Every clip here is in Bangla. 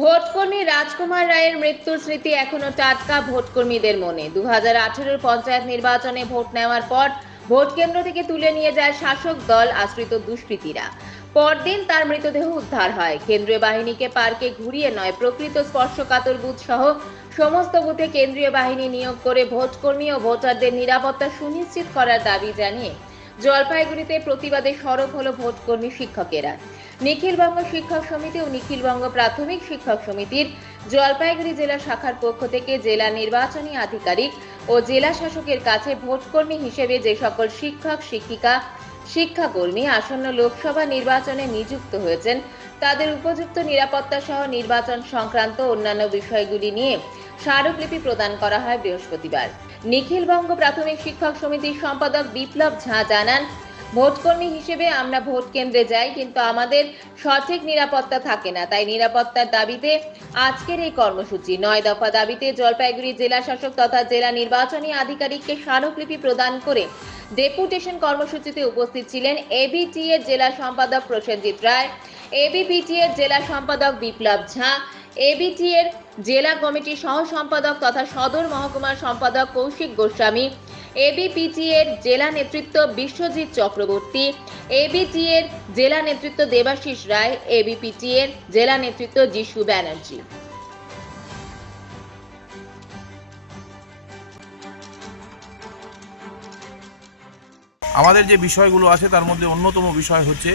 ভোটকর্মী রাজকুমার রায়ের মৃত্যুর স্মৃতি এখনও টাটকা ভোটকর্মীদের মনে। দু হাজার পঞ্চায়েত নির্বাচনে ভোট নেওয়ার পর ভোট কেন্দ্র থেকে তুলে নিয়ে যায় শাসক দল আশ্রিত দুষ্কৃতীরা। পরদিন তার মৃতদেহ উদ্ধার হয়। কেন্দ্রীয় বাহিনীকে পার্কে ঘুরিয়ে নয়, প্রকৃত স্পর্শকাতর বুথ সহ সমস্ত বুথে কেন্দ্রীয় বাহিনী নিয়োগ করে ভোটকর্মী ও ভোটারদের নিরাপত্তা সুনিশ্চিত করার দাবি জানিয়ে জলপাইগুড়িতে প্রতিবাদে সরব হলো ভোটকর্মী শিক্ষকেরা। নিখিলবঙ্গ শিক্ষক সমিতি ও নিখিলবঙ্গ প্রাথমিক শিক্ষক সমিতির জলপাইগুড়ি জেলা শাখার পক্ষ থেকে জেলা নির্বাচনী আধিকারিক ও জেলা শাসকের কাছে ভোটকর্মী হিসেবে যে সকল শিক্ষক, শিক্ষিকা, শিক্ষাকর্মী আসন্ন লোকসভা নির্বাচনে নিযুক্ত হয়েছেন, তাদের উপযুক্ত নিরাপত্তা সহ নির্বাচন সংক্রান্ত অন্যান্য বিষয়গুলি নিয়ে স্মারকলিপি প্রদান করা হয় বৃহস্পতিবার। নিখিলবঙ্গ প্রাথমিক শিক্ষক সমিতির সম্পাদক বিপ্লব ঝা জানান ভোটকর্মী হিসেবে আমরা ভোট কেন্দ্রে যাই, কিন্তু আমাদের সঠিক নিরাপত্তা থাকে না। তাই নিরাপত্তার দাবিতে আজকের এই কর্মসূচি। নয় দফা দাবিতে জলপাইগুড়ি জেলা শাসক তথা জেলা নির্বাচনী আধিকারিককে স্মারকলিপি প্রদান করে ডেপুটেশন কর্মসূচিতে উপস্থিত ছিলেন এবিটি এর জেলা সম্পাদক প্রসেনজিৎ রায় এবিপিটি এর জেলা সম্পাদক বিপ্লব ঝা এবিটি এর জেলা কমিটির সহ সম্পাদক তথা সদর মহকুমার সম্পাদক কৌশিক গোস্বামী এবিপিটি এর জেলা নেতৃত্ব বিশ্বজিৎ চক্রবর্তী এবিটি এর জেলা নেতৃত্ব দেবাশিস রায় এবিপিটি এর জেলা নেতৃত্ব যিশু ব্যানার্জি। আমাদের যে বিষয়গুলো আছে, তার মধ্যে অন্যতম বিষয় হচ্ছে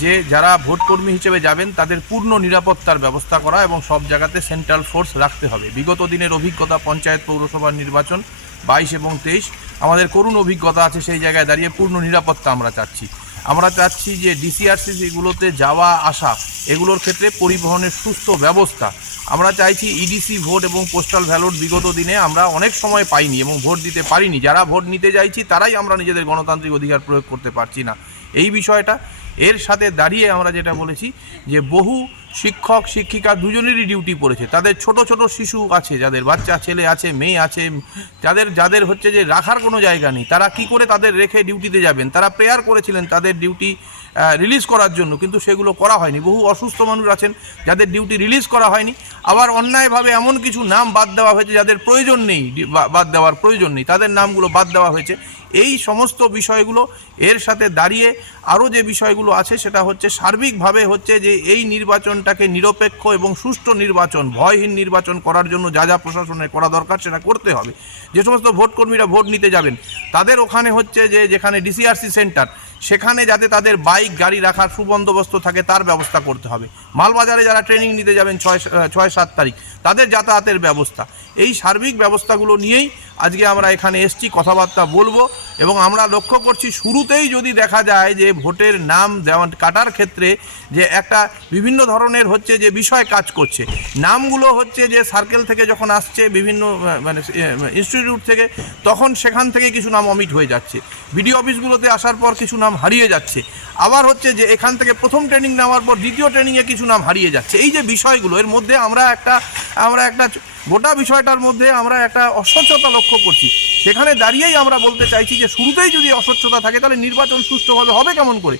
যে, যারা ভোটকর্মী হিসেবে যাবেন, তাদের পূর্ণ নিরাপত্তার ব্যবস্থা করা এবং সব জায়গাতে সেন্ট্রাল ফোর্স রাখতে হবে। বিগত দিনের অভিজ্ঞতা, পঞ্চায়েত, পৌরসভার নির্বাচন বাইশ এবং তেইশ। আমাদের করুণ অভিজ্ঞতা আছে সেই জায়গায় দাঁড়িয়ে পূর্ণ নিরাপত্তা আমরা চাচ্ছি। আমরা চাচ্ছি যে ডিসিআরসিগুলোতে যাওয়া, আসা, এগুলোর ক্ষেত্রে পরিবহনের সুস্থ ব্যবস্থা। আমরা চাইছি ইডিসি ভোট এবং পোস্টাল ব্যালট বিগত দিনে আমরা অনেক সময় পাইনি এবং ভোট দিতে পারিনি। যারা ভোট নিতে চাইছি, তারাই আমরা নিজেদের গণতান্ত্রিক অধিকার প্রয়োগ করতে পারছি না। এই বিষয়টা এর সাথে দাঁড়িয়ে আমরা যেটা বলেছি যে বহু শিক্ষক, শিক্ষিকা দুজনেরই ডিউটি পড়েছে। তাদের ছোট ছোট শিশু আছে, যাদের বাচ্চা, ছেলে আছে, মেয়ে আছে, যাদের যাদের হচ্ছে যে রাখার কোনো জায়গা নেই, তারা কি করে তাদের রেখে ডিউটিতে যাবেন? তারা প্রেয়ার করেছিলেন তাদের ডিউটি রিলিজ করার জন্য, কিন্তু সেগুলো করা হয়নি। বহু অসুস্থ মানুষ আছেন যাদের ডিউটি রিলিজ করা হয়নি। আবার অন্যায়ভাবে এমন কিছু নাম বাদ দেওয়া হয়েছে যাদের প্রয়োজন নেই বাদ দেওয়ার প্রয়োজন নেই, তাদের নামগুলো বাদ দেওয়া হয়েছে। এই সমস্ত বিষয়গুলো এর সাথে দাঁড়িয়ে আরও যে বিষয়গুলো আছে সেটা হচ্ছে সার্বিকভাবে হচ্ছে যে এই নির্বাচনটাকে নিরপেক্ষ এবং সুষ্ঠু নির্বাচন, ভয়হীন নির্বাচন করার জন্য যা যা প্রশাসনের করা দরকার সেটা করতে হবে। যে সমস্ত ভোটকর্মীরা ভোট নিতে যাবেন, তাদের ওখানে হচ্ছে যে যেখানে ডিসিআরসি সেন্টার, সেখানে যাতে তাদের বাইক, গাড়ি রাখার সুবন্দোবস্ত থাকে তার ব্যবস্থা করতে হবে। মালবাজারে যারা ট্রেনিং নিতে যাবেন ছয় ছয় সাত তারিখ, তাদের যাতায়াতের ব্যবস্থা। এই সার্বিক ব্যবস্থাগুলো নিয়েই আজকে আমরা এখানে এসছি, কথাবার্তা বলব। এবং আমরা লক্ষ্য করছি শুরুতেই যদি দেখা যায় যে ভোটের নাম দেওয়া কাটার ক্ষেত্রে যে একটা বিভিন্ন ধরনের হচ্ছে যে বিষয় কাজ করছে। নামগুলো হচ্ছে যে সার্কেল থেকে যখন আসছে বিভিন্ন মানে ইনস্টিটিউট থেকে, তখন সেখান থেকে কিছু নাম অমিট হয়ে যাচ্ছে। বিডিও অফিসগুলোতে আসার পর কিছু নাম হারিয়ে যাচ্ছে। আবার হচ্ছে যে এখান থেকে প্রথম ট্রেনিং নেওয়ার পর দ্বিতীয় ট্রেনিংয়ে কিছু নাম হারিয়ে যাচ্ছে। এই যে বিষয়গুলো, এর মধ্যে আমরা একটা আমরা একটা গোটা বিষয়টার মধ্যে আমরা একটা অস্বচ্ছতা লক্ষ্য করছি। সেখানে দাঁড়িয়েই আমরা বলতে চাইছি যে শুরুতেই যদি অস্বচ্ছতা থাকে, তাহলে নির্বাচন সুষ্ঠুভাবে হবে কেমন করে?